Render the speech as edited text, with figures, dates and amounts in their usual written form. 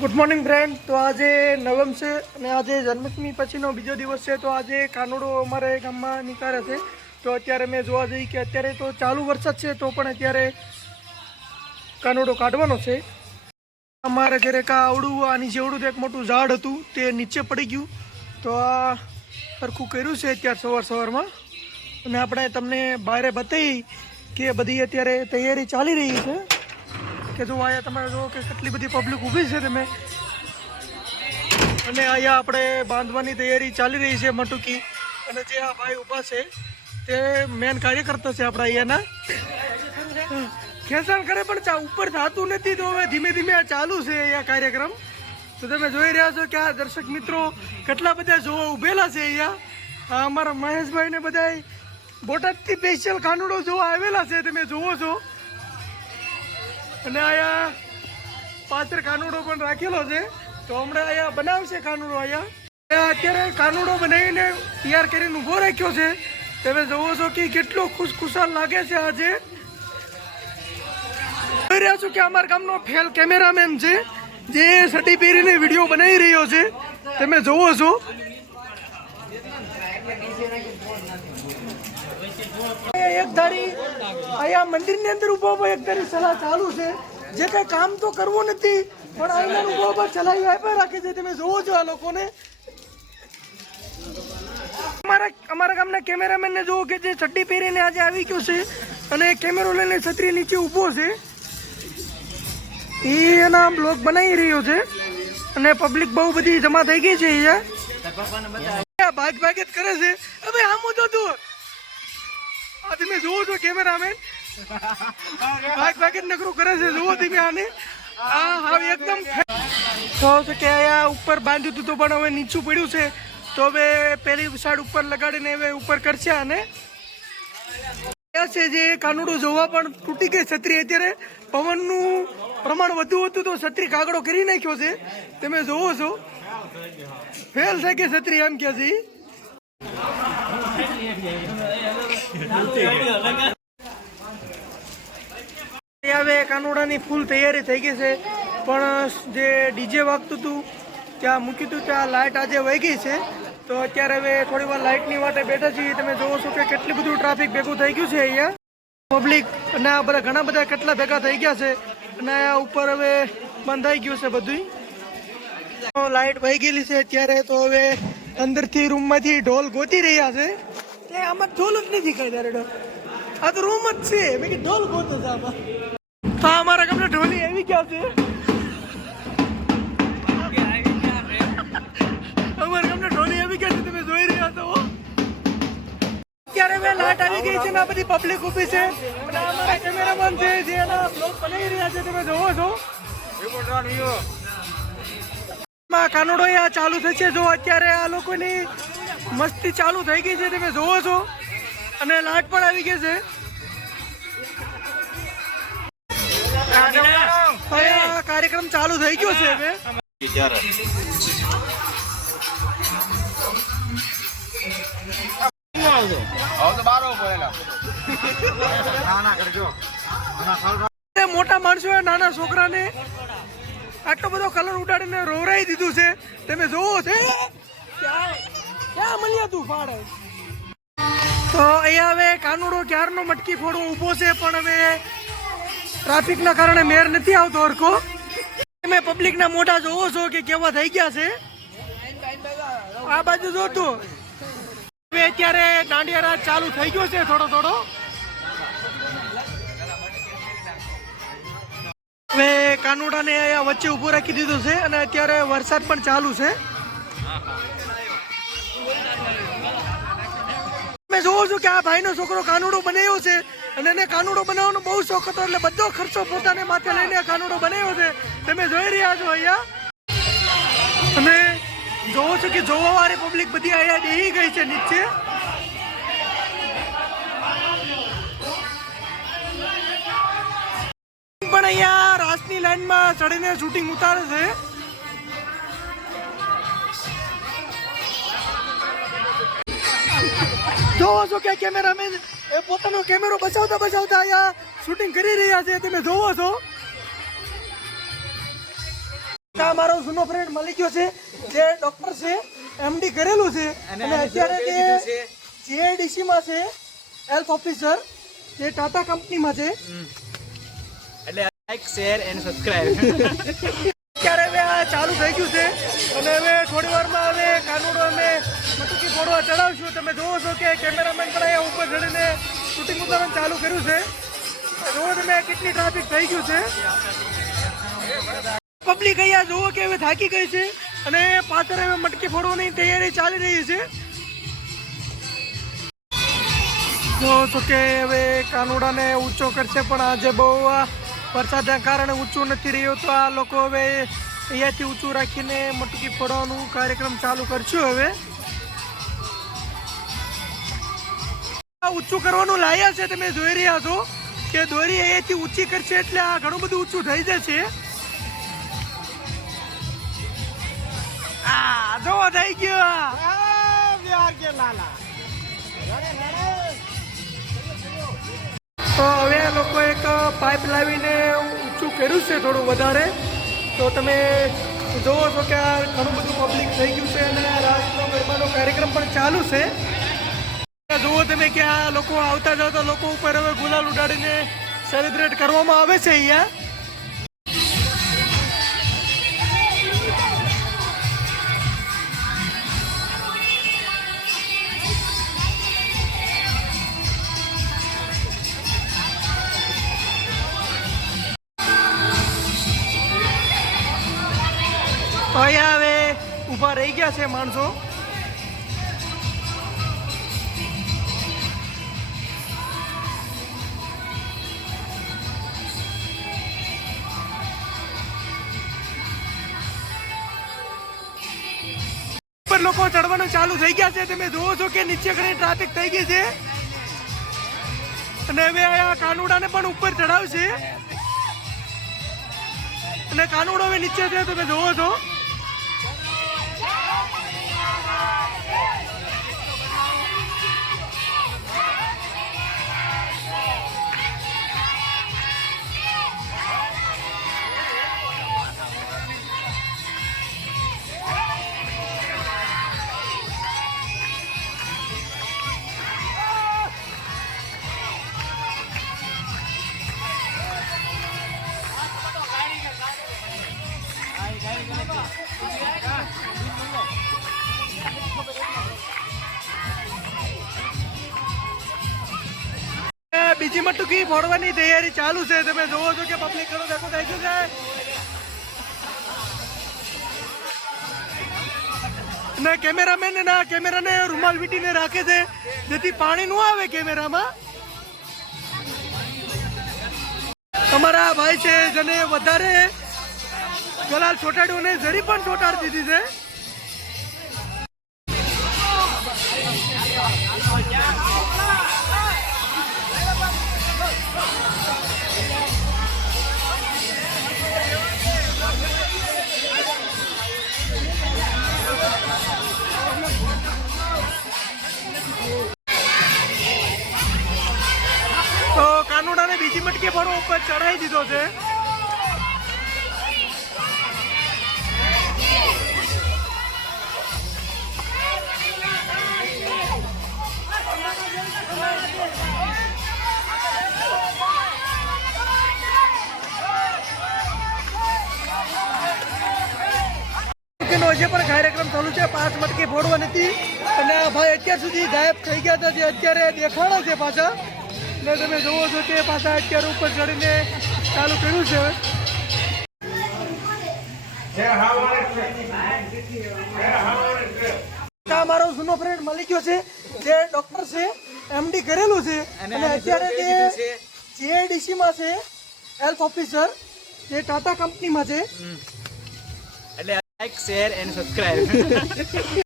Good morning friend. तो आज नवम से आज जन्माष्टमी पछीनो बीजो दिवस है। तो आज कानूडो अमारे गाम में निकाले थे। तो अत्यारे मैं जोवा जई के अत्यारे तो चालू वरसाद है तो पण अत्यारे कानूडो काढवानो छे। अमारे घरे का आवडू आनी जेवडू एक मोटू झाड़ हतुं ते नीचे पड़ी गयुं। तो आ सरखुं कर्युं छे अत्यार सवार अने आपणे तमने बारे बताई के बधी अत्यारे तैयारी चाली रही है कि जो आया तमारे जो कि કેટલી બધી પબ્લિક ઊભી છે તમે અને આયા આપણે બાંધવાની તૈયારી ચાલી રહી છે મટુકી અને જે આ ભાઈ ઊભા છે તે મેન કાર્યકર્તા છે આપણા અહીંયાના ખેંચાણ કરે પણ ઉપર થતું નથી તો હવે ધીમે ધીમે આ ચાલુ છે અહીંયા કાર્યક્રમ। તો તમે જોઈ રહ્યા છો કે આ દર્શક મિત્રો કેટલા બધા જોવા ઊભેલા છે અહીંયા। અમારા મહેશભાઈ ને બધા બોટાદથી સ્પેશિયલ કાનુડો જોવા આવેલા છે તમે જોવો છો। અને આયા પાત્ર કાનુડો પણ રાખેલો છે તો હમણાં આયા બનાવશે કાનુડો। આયા અત્યારે કાનુડો બનાવીને તૈયાર કરીને ઊભો રાખ્યો છે તમે જોવો છો કે કેટલો ખુશખુશાલ લાગે છે। આજે જોઈ રહ્યા છો કે અમારા ગામનો ફેલ કેમેરામેન છે જે સડી પહેરીને વિડીયો બનાવી રહ્યો છે તમે જોવો છો। एक धारी आया मंदिर ने अंदर उभो एक धारी सलाह चालू छे जे कई काम तो करवो नथी पण आईना उभो उभो चलाई आप्या राखे छे तमे जोवो छो आ लोकोने। અમારા ગામના કેમેરામેન ને જોવો કે જે ચડ્ડી પહેરીને આજે આવી ગયો છે અને કેમેરો લઈને છત્રી નીચે ઊભો છે એ એના બ્લોગ બનાવી રહ્યો છે અને પબ્લિક બહુ બધી જમા થઈ ગઈ છે અહીંયા ભાગ ભાગ જ કરે છે। હવે આમ તો તું તમે જોવો છો કેમેરામેન ભાગ નકરું કરે છે જોવો તમે આને હા એકદમ કહો છો કે આયા ઉપર બાંધ્યું હતું તો પણ હવે નીચું પડ્યું છે તો હવે પેલી સાઈડ ઉપર લગાડીને હવે ઉપર કરશે આને છે જે કાનુડો જોવા પણ તૂટી ગઈ છત્રી। અત્યારે પવનનું પ્રમાણ વધુ હતું તો છત્રી કાગડો કરી નાખ્યો છે તમે જોવો છો ફેલ છે કે છત્રી એમ કે છે। હવે કાનુડાની ફૂલ તૈયારી થઈ ગઈ છે પણ જે ડીજે વાગતું હતું ત્યાં મૂક્યું હતું ત્યાં લાઇટ આજે વહી ગઈ છે તો અત્યારે હવે થોડી વાર લાઇટની વાટે બેઠા છીએ। તમે જોવો છો કે કેટલું બધું ટ્રાફિક ભેગું થઈ ગયું છે અહીંયા પબ્લિક અને આ બધા ઘણા બધા કેટલા ભેગા થઈ ગયા છે અને આ ઉપર હવે બંધાઈ ગયું છે બધું લાઇટ વહી ગયેલી છે અત્યારે તો હવે અંદરથી રૂમમાંથી ઢોલ ગોતી રહ્યા છે તે આમાં ઢોલ જ નથી કઈ દારેડો આ તો રૂમ જ છે મેં કે ઢોલ ગોતો છે આમાં તો અમારા ગામના ઢોલી આવી ગયા છે અમારા ગામના ઢોલી આવી ગયા છે તમે જોઈ રહ્યા છો। અત્યારે હવે લાઈટ આવી ગઈ છે ને આ બધી પબ્લિક ઊભી છે અને અમારા કેમેરામેન છે જે એના બ્લોગ બનાવી રહ્યા છે તમે જોવો છો। કાનુડો આ ચાલુ થશે જો અત્યારે આ લોકોની મસ્તી ચાલુ થઈ ગઈ છે તમે જોવો છો અને લાઈટ પણ આવી ગઈ છે। કાર્યક્રમ ચાલુ થઈ ગયો છે હવે મોટા માણસો નાના છોકરાને આટલો બધો કલર ઉડાડીને રોવરાઈ દીધું છે તમે જોવો છો ક્યાં મળ્યા તું ફાડે। તો અહીંયા હવે કાનુડો ક્યારનો મટકી ફોડવો ઊભો છે પણ હવે ટ્રાફિકના કારણે મેર નથી આવતો હરખો તમે પબ્લિકના મોઢા જોવો છો કે કેવા થઈ ગયા છે આ બાજુ જોતું હવે અત્યારે દાંડિયા રાત ચાલુ થઈ ગયો છે થોડો થોડો હવે કાનુડાને અહીંયા વચ્ચે ઊભો રાખી દીધું છે અને અત્યારે વરસાદ પણ ચાલુ છે તમે જોવો છો કે આ ભાઈનો છોકરો કાનુડો બનાવ્યો છે અને એને કાનુડો બનાવવાનો બહુ શોખ હતો એટલે બધો ખર્ચો પોતાને માથે લઈને કાનુડો બનાવ્યો છે તમે જોઈ રહ્યા છો અહીંયા અને જોવો છો કે જોવા વાળી પબ્લિક બધી અહીંયા બેહી ગઈ છે નીચે પણ અહીંયા રાસની લાઈનમાં ચડીને શૂટિંગ ઉતારે છે જોવો છો કે કેમેરામેન એ પોતાનો કેમેરો બચાવતા અહીંયા શૂટિંગ કરી રહ્યા છે તમે જોવો છો। આ મારો જૂનો ફ્રેન્ડ મળી ગયો છે જે ડોક્ટર છે, એમડી કરેલું છે અને અત્યારે તે જીઆઈડીસી માં છે, હેલ્થ ઓફિસર, જે ટાટા કંપનીમાં છે. એટલે લાઈક શેર એન્ડ સબસ્ક્રાઇબ. અત્યારે હવે આ ચાલુ થઈ ગયું છે અને હવે થોડી વારમાં હવે કાનુડો અમે મટકી ફોડવા ચડાવશું. તમે જોવો છો કે કેમેરામેન પણ અહીંયા ઉપર ચડીને શૂટિંગ ઉતારવાનું ચાલુ કર્યું છે. જોવો તમે કેટલી ટ્રાફિક થઈ ગયું છે. પબ્લિક અહીંયા જોવો કે હવે થાકી ગઈ છે અને પાછળ હવે મટકી ફોડવાની તૈયારી ચાલી રહી છે. જો તો કે હવે કાનુડાને ઊંચો કરશે પણ આજે બહુ વરસાદના કારણે ઊંચું નથી રહ્યું, તો આ લોકો હવે અહીંયાથી ઊંચું રાખીને મટકી ફોડવાનું કાર્યક્રમ ચાલુ કરશું. હવે ઊંચું કરવાનું લાયા છે, તમે જોઈ રહ્યા છો કે દોરી અહીંયાથી ઊંચી કરશે એટલે આ ઘણું બધું ઊંચું થઈ જશે. આ જોવો થઈ ગયો. તો હવે આ લોકો એક પાઇપ લાવીને ઊંચું કર્યું છે થોડું વધારે. તો તમે જોવો છો કે આ ઘણું બધું પબ્લિક થઈ ગયું છે અને રાસનો ગરબાનો કાર્યક્રમ પણ ચાલુ છે. જુઓ તમે કે આ લોકો આવતા જતા લોકો ઉપર હવે ગુલાલ ઉડાડીને સેલિબ્રેટ કરવામાં આવે છે અહીંયા. અહીંયા હવે ઊભા રહી ગયા છે માણસો. ઉપર લોકો ચડવાનું ચાલુ થઈ ગયા છે. તમે જોવો છો કે નીચે ઘણી ટ્રાફિક થઈ ગઈ છે અને હવે આ કાનુડાને પણ ઉપર ચડાવશે અને કાનુડો હવે નીચે છે. તમે જોવો છો બીજી મટકી ફોડવાની તૈયારી ચાલુ છે. તમે જોવો છો કે પબ્લિક ઘણો દેખો થઈ ગયું છે અને કેમેરામેન એના કેમેરાને રૂમાલ વીટીને રાખે છે જેથી પાણી ન આવે કેમેરામાં. તમારા ભાઈ છે જેને વધારે ગલાલ ચોટાડ્યું ને જરી પણ ચોટાડી દીધી છે. તો કાનુડાને બીજી મટકી ફોડો ઉપર ચડાવી દીધો છે. જે પણ કાર્યક્રમ ચાલુ છે 5 મટકી ફોડવાની હતી અને ભાઈ અત્યાર સુધી ગાયબ થઈ ગયા હતા, જે અત્યારે દેખાડા છે પાછા. ને તમે જોવો છો કે પાછા અત્યારે ઉપર ચડીને ચાલુ કર્યું છે. મારો જૂનો ફ્રેન્ડ મળી ગયો છે જે ડોક્ટર છે, એમડી કરેલું છે અને અત્યારે તે જીઆઈડીસી માં છે, હેલ્થ ઓફિસર, જે ટાટા કંપનીમાં છે. એટલે લાઈક શેર એન્ડ સબસ્ક્રાઇબ.